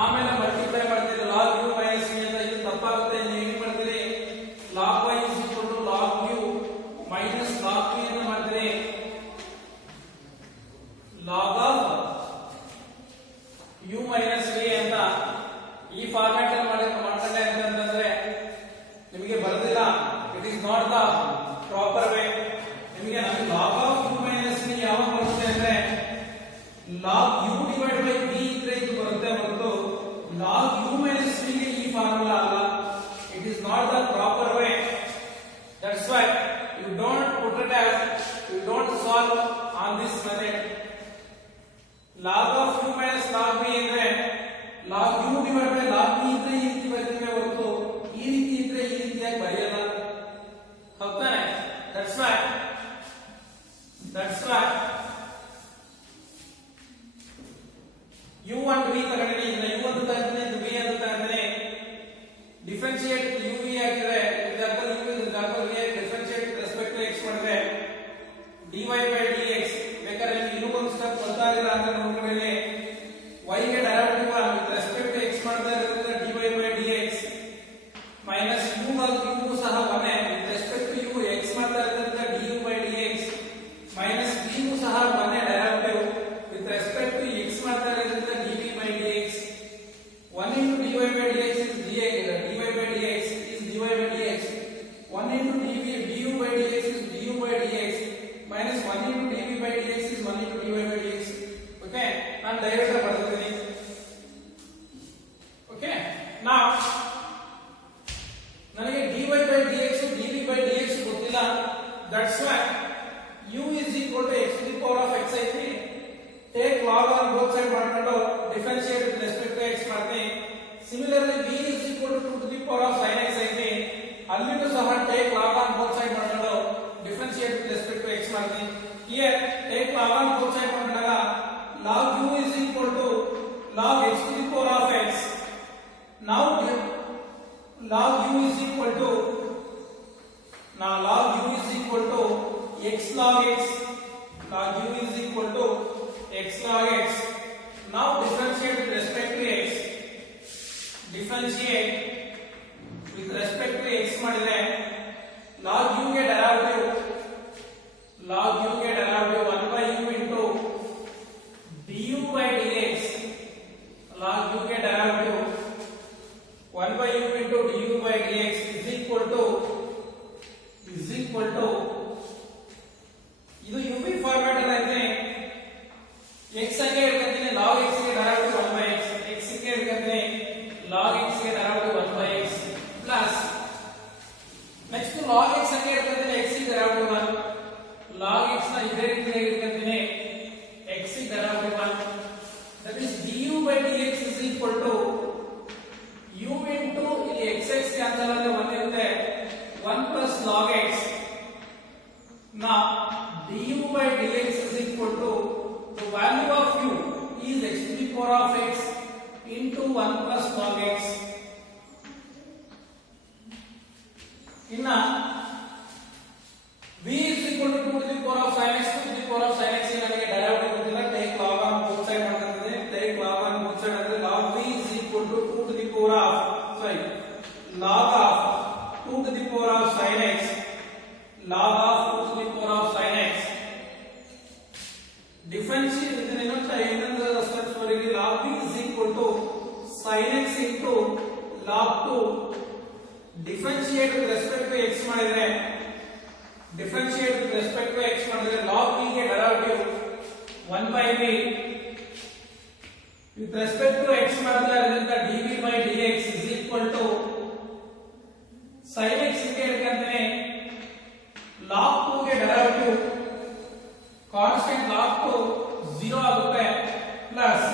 ಆಮೇಲೆ ಮಲ್ಟಿಪ್ಲೈ ಮಾಡ್ತೀರಿ log u minus v ಅಂತ. ಇದು ತಪ್ಪಾಗುತ್ತೆ. ನೀವು ಏನು ಮಾಡ್ತೀರಿ, log y is equal to log u minus log v ಅಂತ ಮಾಡ್ತೀರಿ. log of u minus v ಅಂತ ಈ ಫಾರ್ಮ್ಯಾಟ್ ಅಲ್ಲಿ ಮಾಡ್ಕೊಂಡೆ ಅಂತಂದ್ರೆ ನಿಮಗೆ ಬರೋದಿಲ್ಲ. It is not the proper way. ನಿಮಗೆ ನಮಗೆ log of u minus v ಯಾವಾಗ ಬರುತ್ತೆ ಅಂದ್ರೆ log u divided by v ಇದ್ರೆ ಇದು ಬರುತ್ತೆ ಹೊರತು log u minus v ಗೆ ಈ ಫಾರ್ಮುಲಾ ಅಲ್ಲ. It is not the proper way. That's why you don't put it as, you don't solve on this method. log of u minus log v ಅಂದ್ರೆ log u divided by log v ಇದ್ರೆ ಈ ರೀತಿ ಬರೀತೀವಿ ಹೊರತು ಈ ರೀತಿ ಇದ್ರೆ ಈ ರೀತಿಯಾಗಿ ಬರೆಯಲ್ಲ. ಹೌದಾ? That's why u and v ತಗೊಂಡಿನಿ. ಇದನ್ನ u ಅಂತ ತಗೊಂಡಿನಿ, ಇದು v ಅಂತ ತಗೊಂಡಿನಿ. ಡಿಫರೆನ್ಶಿಯೇಟ್ u v ಆಗಿದ್ರೆ example u is example v differentiate with respect to x ಮಾಡಿದ್ರೆ dy by dx. ಬೇಕಾದ್ರೆ ಇನ್ನೂ ಒಂದು ಸ್ಟೆಪ್ ಬರ್ತಾ ಇಲ್ಲ ಅಂತ ನೋಡ್ಕೊಳ್ಳಿ. y ಗೆ derivative with respect to x ಮಾಡ್ತಾ ಇರೋದ್ರಿಂದ dy by dx minus u ಸಹ 1 with respect to u x ಮಾಡ್ತಾ ಇರೋದ್ರಿಂದ du by dx minus v ಸಹ 1 derivative with respect to x ಮಾಡ್ತಾ ಇರೋದ್ರಿಂದ dv by dx. 1 into dy by dx is dx, dy by dx is dy by dx. 1 into du by dx is du by dx minus 1 into dv by dx is 1 into dy by dx. Okay, ನಾನು ಡೈರೆಕ್ಟ್ ಆಗಿ ಬರ್ತೀನಿ. Okay, now ನನಗೆ dy by dx dv by dx ಗೊತ್ತಿಲ್ಲ. That's why u is equal to x to the power of x ಐತಿ. Take log on both side ಮಾಡ್ಕೊಂಡು differentiate with respect to x ಮಾಡ್ತೀನಿ. Similarly v is equal to 2 to the power of sin x ಐತಿ. ಅಲ್ಲಿನೂ ಸಹ take log on both side ಮಾಡ್ಕೊಂಡು differentiate with respect to x ಮಾಡ್ತೀನಿ. Here take log on both side ಮಾಡಿದಾಗ log u is equal to log x to the power of x. Now log u is equal to x log x. Log u is equal to x log x. Now differentiate with respect to x. Differentiate with respect to x ಮಾಡಿದ್ರೆ log u ಗೆ derivative 1 by u into du by dx. log u ಗೆ derivative 1 by u into du by dx is equal to ಇದು uv format ಅಲ್ಲಿ ಐತೆ. x ಗೆ ಹೇಳ್ತೀನಿ log x ಗೆ derivative 1 by x, x ಗೆ ಹೇಳ್ತೀನಿ log x ಗೆ derivative 1 by x plus next log x ಗೆ ಹೇಳ್ತೀನಿ x ಗೆ derivative 1. log x ನ ಇದೇ ರೀತಿ ಹೇಳ್ತೀನಿ x ಗೆ derivative 1. that is du by dx is equal to u into ಇಲ್ಲಿ xx ಕ್ಯಾನ್ಸಲ್ ಆದ್ರೆ 1 ಇರುತ್ತೆ 1 plus log x. now du by dx is equal to the value of u is x to the power of x into 1 plus log x. inna v is equal to 2 to the power of sin x to the power of sin x ನನಗೆ ಡೈರೆಕ್ಟ್ ಗೊತ್ತಿಲ್ಲ. take log on both side ಮಾಡ್ತಿದ್ದೀನಿ. take log on both side ಅಂದ್ರೆ log v is equal log 2 differentiate with respect to x ಮಾಡಿದ್ರೆ differentiate with respect to x ಮಾಡಿದ್ರೆ log v ಗೆ derivative 1 by v with respect to x ಮಾಡಿದ್ರೆ ಅದರಿಂದ dv by dx is equal to sin x ಗೆ ಹೇಳ್ಕಂತಾನೆ log 2 ಗೆ derivative constant log 2 0 ಆಗುತ್ತೆ plus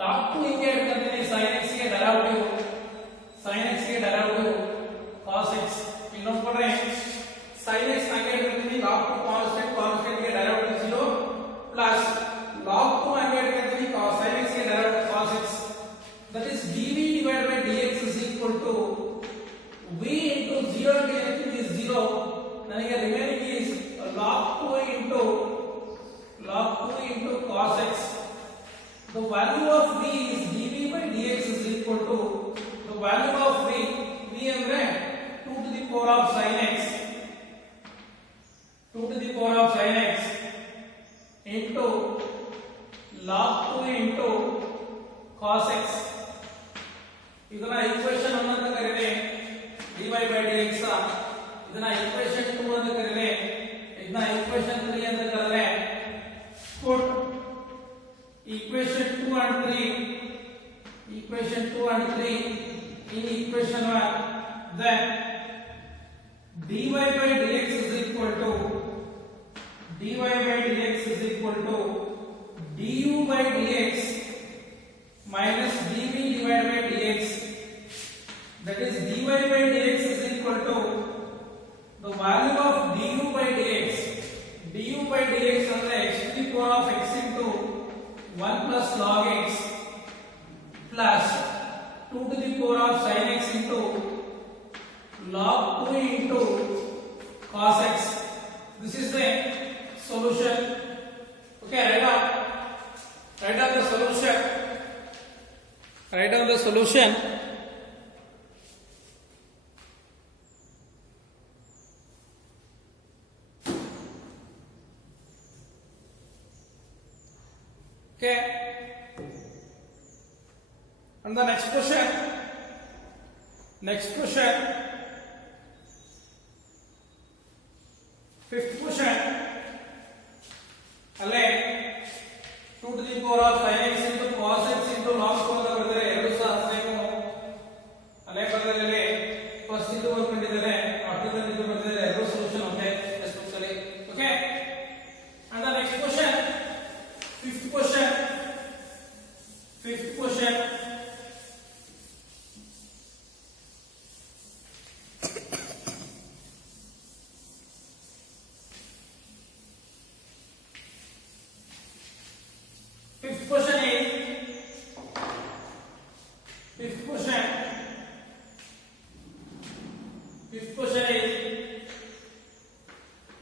log 2 ಹಿಂಗೆ ಹೇಳ್ಕಂತಾನೆ sin x ಗೆ derivative cos x ಇನ್ನೊಂದು ಕೊಡ್ರೆ sin x ಹಂಗೆ ಹೇಳ್ಕಂತಾನೆ log 2 constant ಗೆ derivative 0 ಪ್ಲಸ್ log 2 ಹಂಗೆ ಹೇಳ್ಕಂತಾನೆ sin x ಗೆ derivative cos x that is dv divided by dx is equal to v into 0 into anything is 0 ನನಗೆ remaining is log 2 into cos x. The value of v is dv by dx is equal to the value of v ಅಂದ್ರೆ 2 to the power of sin x into log 2 into cos x. ಇದನ್ನ ಈಕ್ವೇಶನ್ 1 ಅಂತ ಕರೀತಾರೆ dy by dx. ಇದನ್ನ ಈಕ್ವೇಶನ್ 2 ಅಂತ ಕರೀತಾರೆ. ಇದನ್ನ ಈಕ್ವೇಶನ್ 3 ಅಂತ ಕರೀತಾರೆ. put equation 2 and 3 in equation 1, then dy by dx is equal to du by dx minus dv divided by dx, that is dy by dx is equal to the value of du by dx ಅಂದ್ರೆ x to the power of x into 1 plus log x plus 2 to the power of sin x into log 2 into cos x. This is the solution. Okay, write down the solution. Okay, and the next question, fifth question, alle 2 to the power of sin x into cos x into log 2 ಅಂತ ಬರೆದರೆ ಎರಡು ಸಹ ಸೇಮ್ ಅಲ್ಲೇ ಬರೆದರೆ ಫಸ್ಟ್ ಇದು ಬರ್ಕೊಂಡಿದ್ದಾರೆ ಅರ್ಥದಲ್ಲಿ ಇದು ಬರೆದರೆ ಎರಡು ಸೊಲ್ಯೂಷನ್ ಒಂದೇ ಟೆಕ್ಸ್ಟ್ ಬುಕ್ಸ್ ಅಲ್ಲಿ. Okay, and the next question, fifth question is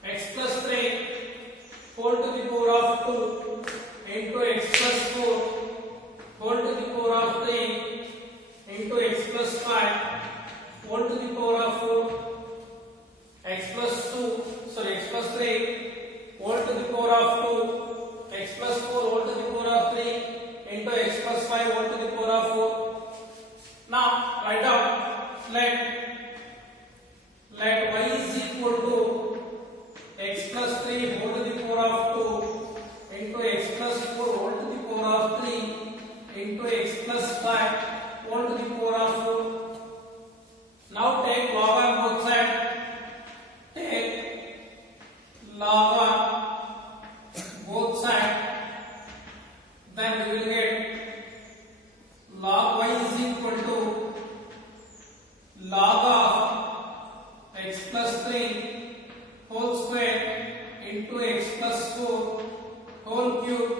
x plus 3 whole to the power of 2 into x plus 4 whole to the power of 3 into x plus 5 whole to the power of 4 x plus 3 whole to the power of 2 x plus 4 whole to the power of 3 into x plus 5 whole to the power of 4. Now write down let y is equal to x plus 3 whole to the power of 2 into x plus 4 whole to the power of 3 into x plus 5 whole to the power of 4. Now take log on both sides. Take log on both sides. Then we will get log y is equal to log of x plus 3 whole square into x plus 4 whole cube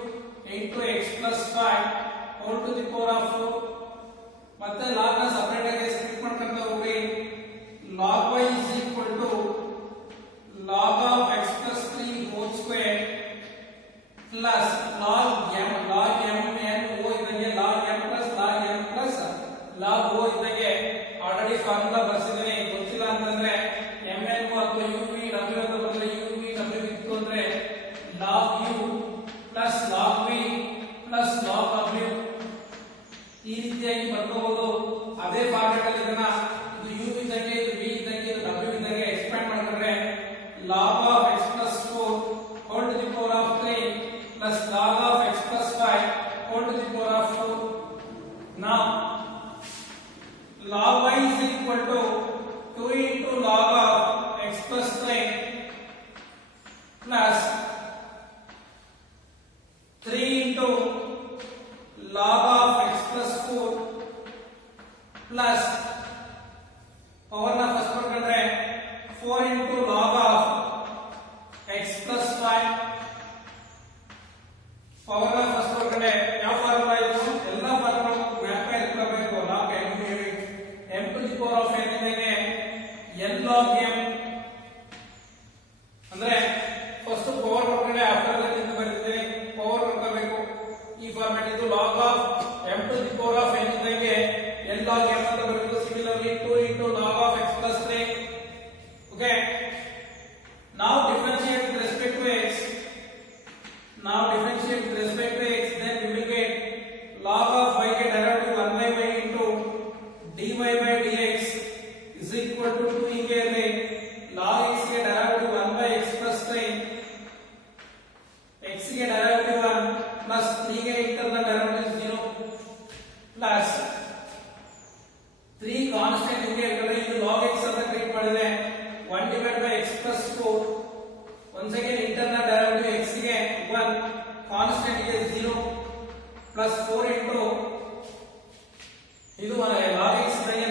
into x plus 5 whole to the power of 4. ಮತ್ತೆ log ನ ಸಪರೇಟ್ ಆಗಿ ಸ್ಪ್ಲಿಟ್ ಮಾಡ್ಕೊಂತ ಹೋಗ್ರಿ. log y is equal to log of x plus 3 whole square plus log m n o ಇದಂಗೆ log m plus log o ಇದಂಗೆ already formula ಬರ್ಸಿದ್ದೀನಿ. ಗೊತ್ತಿಲ್ಲ ಅಂತಂದ್ರೆ m n o ಅಥವಾ u v w ಅಂತ ಬರಲ್ಲ, u v w ಇತ್ತು ಅಂದ್ರೆ log u plus log v plus log w ಈ ರೀತಿಯಾಗಿ ಬರ್ಕೋಬಹುದು. log y is equal to 2 into log of x plus 3 plus 3 into log of x plus 4 plus power na first ಬರ್ಕೊಂಡ್ರೆ 4 into log of x plus 5 power na first ಬರ್ಕೊಂಡ್ರೆ ಯಾವ ಫಾರ್ಮುಲಾ ಇದು ಎಲ್ಲ formula map ಮಾಡಿ ಇಟ್ಕೋಬೇಕು log m to the power of n ಜೊತೆಗೆ n log m ಅಂದ್ರೆ first power ಬರ್ಕೊಂಡ್ರೆ ಆಫ್ಟರ್ ದಟ್ ಇಂದ ಬರುತ್ತೆ ಪವರ್ ಬರ್ಕೋಬೇಕು ಈ ಫಾರ್ಮ್ಯಾಟ್ ಇದು log of m to the power of n ಜೊತೆಗೆ n log m ಅಂತ ಬರುತ್ತೆ similarly 2 into log of x plus 3 okay now differentiate with respect to x then we will get log of y get derivative 1 by y into dy by dx is equal to 2 hige irಲಿ log x ಗೆ derivative 1 by x plus 3 x ಗೆ derivative 1 plus 3 ಗೆ internal derivative 0 plus 3 constant hige ಇರ್ತದೆ ಇದು log x ಅಂತ treat ಮಾಡಿದ್ರೆ 1 divided by x plus 4 once again internal derivative x ಗೆ 1 constant ಗೆ 0 plus 4 into ಇದು log x ಗೆ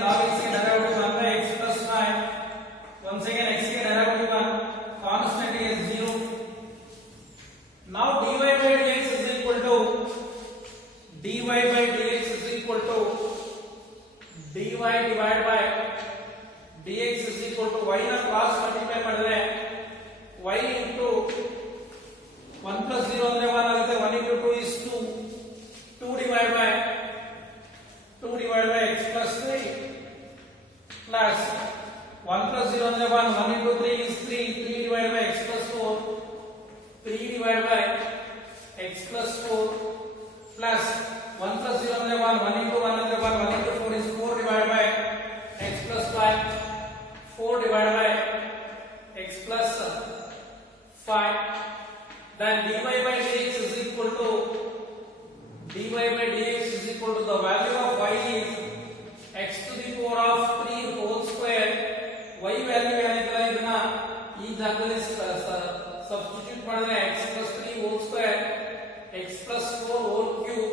derivative 1 by x plus 5 once again x ಗೆ derivative 1 constant is 0 now dy by dx is equal to dy divided by dx is equal to y na cross multiply ಮಾಡಿದ್ರೆ y into 1 plus 0 ಅಂದ್ರೆ 1 ಆಗುತ್ತೆ 1 into 2 is 2 divided by x plus 3 plus 1 plus 0 ಅಂದ್ರೆ 1 1 into 3 is 3 divided by x plus 4 3 divided by x plus 4 plus 1 plus 0 ಅಂದ್ರೆ 1 1 into 1 ಅಂದ್ರೆ 1 1 into 4 is 4 divided by x plus 5 4 divided by x plus 5 then dy by dx is equal to the value of y is x to the power of 3 whole square y value ಏನಿದೆ ಇದನ್ನ ಈ ಜಾಗದಲ್ಲಿ ಸಬ್ಸ್ಟಿಟ್ಯೂಟ್ ಮಾಡಿದ್ರೆ x plus 3 whole square x plus 4 whole cube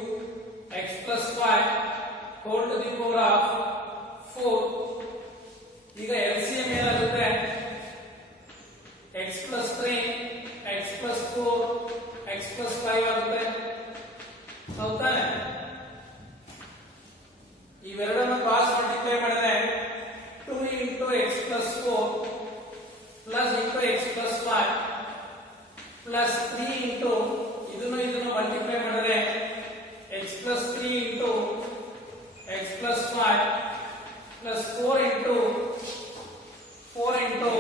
x plus 5 whole to the power of 4 ಈಗ LCM ಏನಾಗುತ್ತೆ x plus 3 x plus 4 x plus 5 ಆಗುತ್ತೆ ಹೌದಾ ಇವೆರಡನ್ನು ಕ್ರಾಸ್ ಮಲ್ಟಿಪ್ಲೈ ಮಾಡಿದ್ರೆ 2 into x plus 4 plus into x plus 5 plus 3 into ಇದನ್ನು ಮಲ್ಟಿಪ್ಲೈ ಮಾಡಿದ್ರೆ x plus 3 into x plus 5 plus 4 into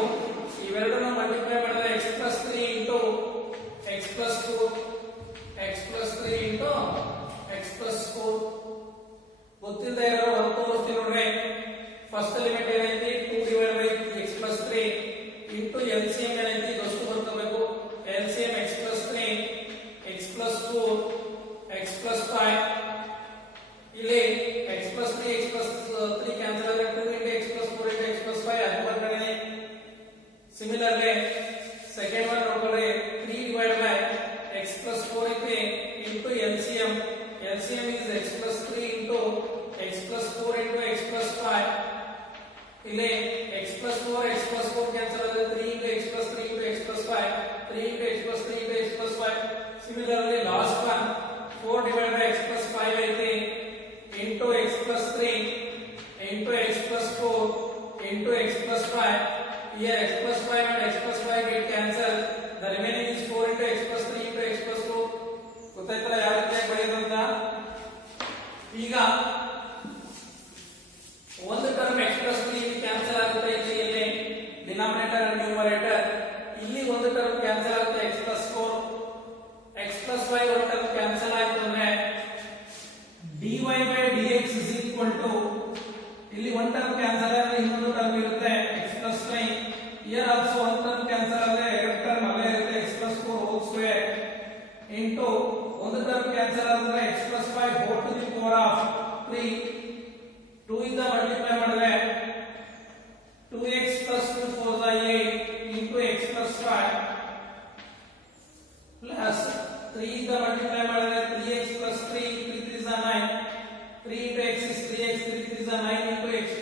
ಇವೆರಡನ್ನು ಮಲ್ಟಿಪ್ಲೈ ಮಾಡಿದ್ರೆ x plus 3 into x plus 4 x plus 3 into x plus 4 ಗೊತ್ತಿಲ್ಲದೆ ಇರೋರು ಒಂದು ತೋರಿಸ್ತೀನಿ ನೋಡ್ರಿ ಫಸ್ಟ್ ಎಲಿಮೆಂಟ್ ಏನೈತಿ 2 divided by x plus 3 into LCM ಏನೈತಿ ಇದಷ್ಟು ಬರ್ಕೋಬೇಕು LCM x plus 3 x plus 4 x plus 5 ಇಲ್ಲಿ x plus 3 x plus 3 ಕ್ಯಾನ್ಸಲ್ ಆದ್ರೆ 2 into x plus 4 into x plus 5 ಅದು ಬರ್ತಾನೆ ಸಿಮಿಲರ್ಲಿ ಸೆಕೆಂಡ್ ಒನ್ ನೋಡ್ಕೊಳ್ಳಿ 3 divided by x plus 4 ಇದೆ into LCM is x plus 3 into x plus 4 into x plus 5 ಇಲ್ಲಿ x plus 4 cancel ಆದ್ರೆ 3 into x plus 3 into x plus 5 3 into x plus 3 into x plus 5 similarly last one 4 divided by x plus 5 ಐತಿ into x plus 3 into x plus 4 into x plus 5 here x plus 5 and x plus 5 get cancelled the remaining is 4 into x plus 3 into x plus 4 ಗೊತ್ತಾಯ್ತಲ್ಲ ಯಾವ ರೀತಿ ಬರೆಯೋದು ಅಂತ ಈಗ ಒಂದು term x plus 3 ಇಲ್ಲಿ ಕ್ಯಾನ್ಸಲ್ ಆಗುತ್ತೆ ಇಲ್ಲಿ ಡಿನಾಮಿನೇಟರ್ ಅಂಡ್ ನ್ಯೂಮರೇಟರ್ ಇಲ್ಲಿ ಒಂದು ಟರ್ಮ್ ಕ್ಯಾನ್ಸಲ್ ಆಗುತ್ತೆ x plus 4 x plus 5 ಒಂದು ಟರ್ಮ್ ಕ್ಯಾನ್ಸಲ್ ಆಯ್ತು ಅಂದ್ರೆ dy by dx is equal to ಇಲ್ಲಿ ಒಂದು ಟರ್ಮ್ ಕ್ಯಾನ್ಸಲ್ ಆದ್ರೆ ಇನ್ನೊಂದು ಟರ್ಮ್ ಇರುತ್ತೆ x plus 5 here also ಒಂದು ಟರ್ಮ್ ಕ್ಯಾನ್ಸಲ್ ಆದ್ರೆ ಎರಡು ಟರ್ಮ್ ಅಲ್ಲೇ ಇರುತ್ತೆ x plus 4 whole square into ಒಂದು ಟರ್ಮ್ ಕ್ಯಾನ್ಸಲ್ ಆದ್ರೆ x plus 5 whole to the power of 3 2 ಇಂದ ಮಲ್ಟಿಪ್ಲೈ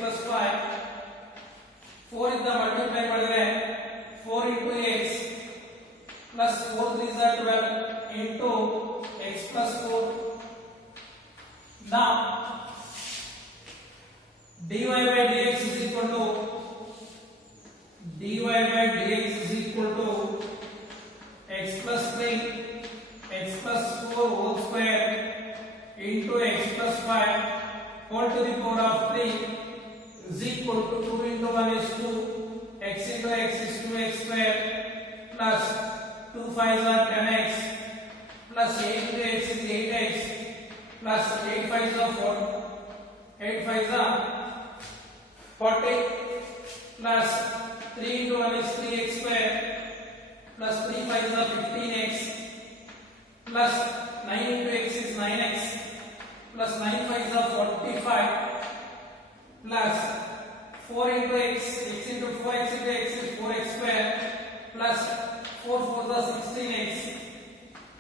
plus 5 4 ಇಂದ ಮಲ್ಟಿಪ್ಲೈ ಮಾಡಿದ್ರೆ 4 into x plus 4 3s are 12 into x plus 4. Now dy by dx is equal to x plus 3 x plus 4 whole square into x plus 5 whole to the power of 3 is equal to 2 into 1 is 2 x into x is 2x square plus 2 5s are 10x plus 8 into x is 8x plus 8 5s are 4 8 5s are 40 plus 3 into 1 is 3x square plus 3 5s are 15x plus 9 into x is 9x plus 9 5s are 45 plus 4 into x into 4x into x is 4x square plus 4 4s are 16x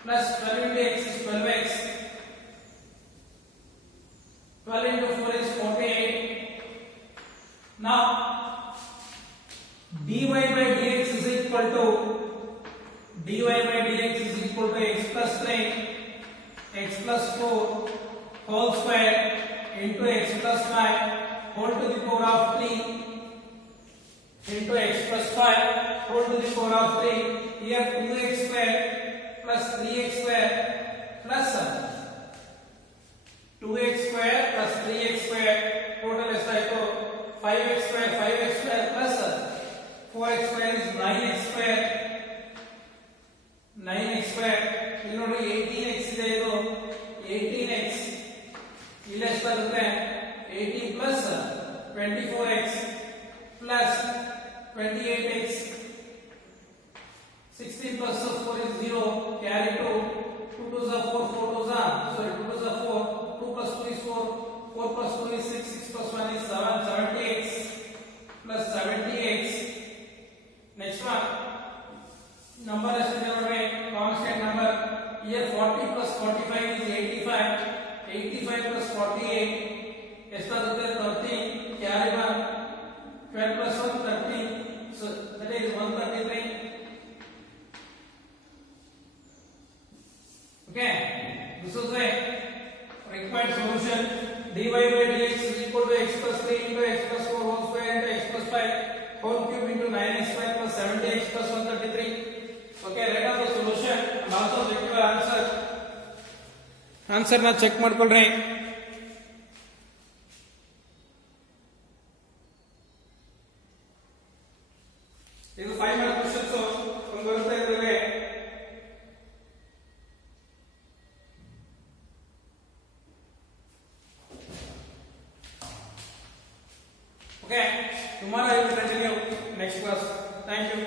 plus 12 into x is 12x 12 into 4 is 48. Now dy by dx is equal to x plus 3 x plus 4 whole square into x plus 5 whole to the power of 3 into x plus 5 whole to the power of 3. Here 2x square plus 3x square plus 2x square plus 3x square total is like 5x square plus 4x square is 9x square 9x square. ಇಲ್ಲಿ ನೋಡಿ 18x ಇದೆ, ಇದು 18x ಇಲ್ಲಿ ಎಷ್ಟಾಗುತ್ತೆ 18 plus 24x plus 28x 16 plus 4 is 0 carry 2 2 2s are 4 4 2s are sorry 2 2s are 4 2 plus 2 is 4 4 plus 2 is 6 6 plus 1 is 7 70x plus 70x. Next one number is constant number. Here 40 plus 45 is 85 85 plus 48 ಎಷ್ಟಾಗುತ್ತೆ 13 carry 1 12 plus 1 13 so that is 133. Okay, this is the required solution. dy by dx is equal to x plus 3 into x plus 4 whole square into x plus 5 whole cube into 9x square plus 70x plus 133. Okay, write down the solution and also check your answer. Answer na check ಮಾಡ್ಕೊಳ್ಳ್ರಿ. ಇದು 5 mark questions ಒಂದು ಬರುತ್ತೆ ಇದರಲ್ಲಿ. Okay, tomorrow I will continue next class. Thank you.